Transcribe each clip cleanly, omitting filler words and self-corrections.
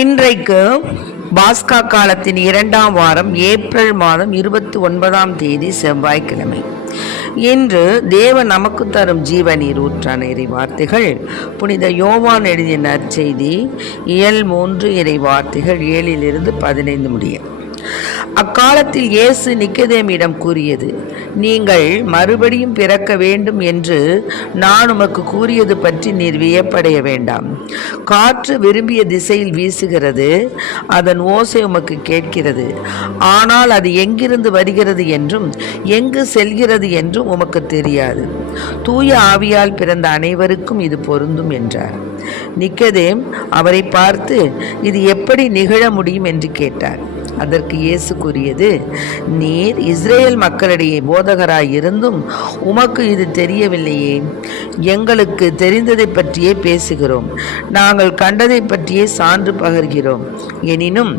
இன்றைக்கு பாஸ்கா காலத்தின் 2ஆம் வாரம் ஏப்ரல் மாதம் 29ஆம் தேதி செவ்வாய்க்கிழமை. இன்று தேவன் நமக்கு தரும் ஜீவநீர் ஊற்றான இறை வார்த்தைகள் புனித யோவான் எழுதிய நற்செய்தி இயல் 3 இறை வார்த்தைகள் 7 15 முடிய. அக்காலத்தில் இயேசு நிக்கதேமிடம் கூறியது, நீங்கள் மறுபடியும் பிறக்க வேண்டும் என்று நான் உமக்கு கூறியது பற்றி நீர் வியப்படைய வேண்டாம். காற்று விரும்பிய திசையில் வீசுகிறது, அதன் ஓசை உமக்கு கேட்கிறது, ஆனால் அது எங்கிருந்து வருகிறது என்றும் எங்கு செல்கிறது என்றும் உமக்கு தெரியாது. தூய ஆவியால் பிறந்த அனைவருக்கும் இது பொருந்தும் என்றார். நிக்கதேம் அவரை பார்த்து, இது எப்படி நிகழ முடியும் என்று கேட்டார். அதற்கு இயேசு கூறியது, நீர் இஸ்ரேல் மக்களிடையே போதகராய் இருந்தும் உமக்கு இது தெரியவில்லையே. எங்களுக்கு தெரிந்ததை பற்றியே பேசுகிறோம், நாங்கள் கண்டதை பற்றியே சான்று பகர்கிறோம். எனினும்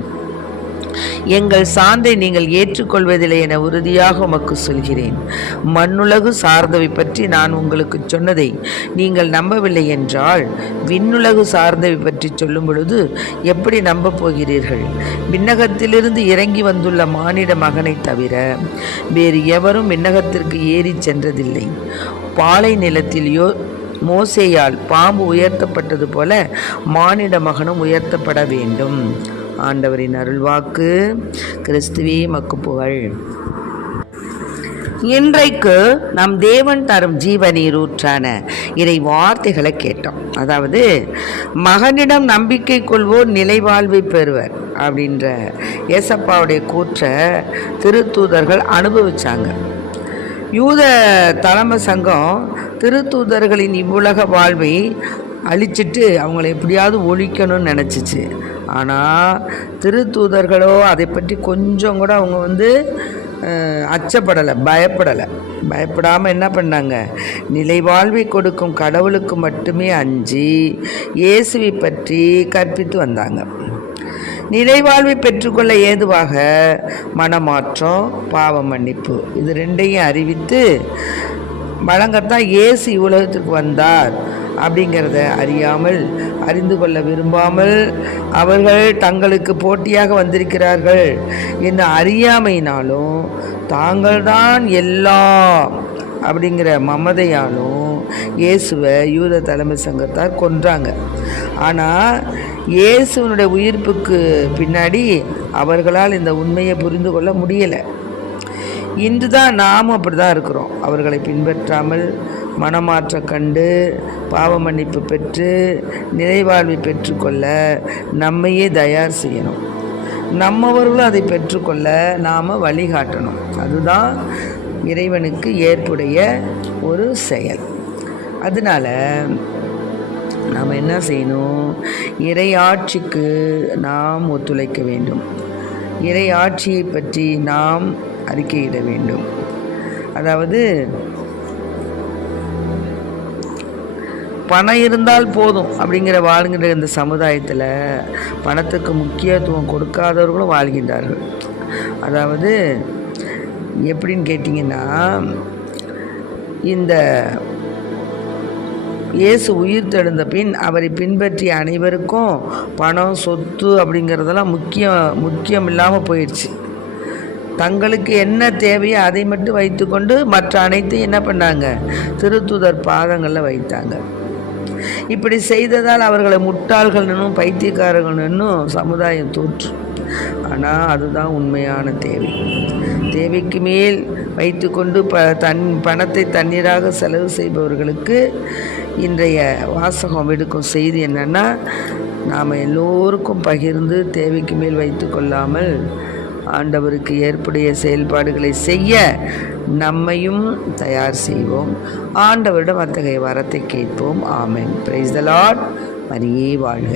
எங்கள் சான்றை நீங்கள் ஏற்றுக்கொள்வதில்லை என உறுதியாக உமக்கு சொல்கிறேன். மண்ணுலகு சார்ந்தவை பற்றி நான் உங்களுக்கு சொன்னதை நீங்கள் நம்பவில்லை என்றால் விண்ணுலகு சார்ந்தவை பற்றி சொல்லும் பொழுது எப்படி நம்ப போகிறீர்கள்? விண்ணகத்திலிருந்து இறங்கி வந்துள்ள மானிட மகனை தவிர வேறு எவரும் விண்ணகத்திற்கு ஏறி சென்றதில்லை. பாலை நிலத்தில் மோசேயால் பாம்பு உயர்த்தப்பட்டது போல மானிட மகனும் உயர்த்தப்பட வேண்டும். ஆண்டவரின் அருள்வாக்கு. கிறிஸ்துவே மக்கு புகழ். இன்றைக்கு நம் தேவன் தரும் ஜீவநீர் ஊற்றான இறை வார்த்தைகளை கேட்டோம். அதாவது, மகனிடம் நம்பிக்கை கொள்வோர் நிலைவாழ்வை பெறுவர் அப்படின்ற ஏசப்பாவுடைய கூற்றை திருத்தூதர்கள் அனுபவிச்சாங்க. யூத தலைமை சங்கம் திருத்தூதர்களின் இவ்வுலக வாழ்வை அழிச்சிட்டு அவங்கள எப்படியாவது ஒழிக்கணும்னு நினச்சிச்சு. ஆனால் திருத்தூதர்களோ அதை பற்றி கொஞ்சம் கூட அவங்க அச்சப்படலை, பயப்படாமல் என்ன பண்ணாங்க? நிலைவாழ்வை கொடுக்கும் கடவுளுக்கு மட்டுமே அஞ்சி இயேசுவை பற்றி கற்பித்து வந்தாங்க. நிலைவாழ்வை பெற்றுக்கொள்ள ஏதுவாக மனமாற்றம், பாவ மன்னிப்பு, இது ரெண்டையும் அறிவித்து வழங்கத்தான் இயேசு இவ்வுலகத்திற்கு வந்தார் அப்படிங்கிறத அறிந்து கொள்ள விரும்பாமல் அவர்கள் தங்களுக்கு போட்டியாக வந்திருக்கிறார்கள் என்ன அறியாமையினாலும் தாங்கள்தான் எல்லாம் அப்படிங்கிற மமதையாலும் இயேசுவை யூத தலைமை சங்கத்தார் கொன்றாங்க. ஆனால் இயேசுவனுடைய உயிர்ப்புக்கு பின்னாடி அவர்களால் இந்த உண்மையை புரிந்து கொள்ள முடியலை. இன்று தான் நாமும் அப்படி தான் இருக்கிறோம். அவர்களை பின்பற்றாமல் மனமாற்ற கண்டு பாவ மன்னிப்பு பெற்று நிறைவாழ்வை பெற்றுக்கொள்ள நம்மையே தயார் செய்யணும். நம்மவர்களும் அதை பெற்றுக்கொள்ள நாம் வழிகாட்டணும். அதுதான் இறைவனுக்கு ஏற்புடைய ஒரு செயல். அதனால் நாம் என்ன செய்யணும்? இறை ஆட்சிக்கு நாம் ஒத்துழைக்க வேண்டும். இறை ஆட்சியை பற்றி நாம் அறிக்கையிட வேண்டும். அதாவது, பணம் இருந்தால் போதும் அப்படிங்கிற வாழ்கின்ற இந்த சமுதாயத்தில் பணத்துக்கு முக்கியத்துவம் கொடுக்காதவர்களும் வாழ்கின்றார்கள். அதாவது எப்படின்னு கேட்டிங்கன்னா, இந்த இயேசு உயிர் தெழுந்த பின் அவரை பின்பற்றிய அனைவருக்கும் பணம், சொத்து அப்படிங்கிறதெல்லாம் முக்கியம் இல்லாமல் போயிடுச்சு. தங்களுக்கு என்ன தேவையோ அதை மட்டும் வைத்துக்கொண்டு மற்ற அனைத்தையும் என்ன பண்ணாங்க? திருத்தூதர் பாதங்களில் வைத்தாங்க. இப்படி செய்ததால் அவர்களை முட்டாள்கள்னும் பைத்தியக்காரர்கள்னும் சமுதாயம் தோற்று. ஆனால் அதுதான் உண்மையான தேவை. தேவைக்கு மேல் வைத்துக்கொண்டு பணத்தை தண்ணீராக செலவு செய்பவர்களுக்கு இன்றைய வாசகம் விடுக்கும் செய்தி என்னென்னா, நாம் எல்லோருக்கும் பகிர்ந்து தேவைக்கு மேல் வைத்து கொள்ளாமல் ஆண்டவருக்கு ஏற்புடைய செயல்பாடுகளை செய்ய நம்மையும் தயார் செய்வோம். ஆண்டவரிடம் அத்தகைய வரத்தை கேட்போம். ஆமென். Praise the Lord. மரியே வாழ்க.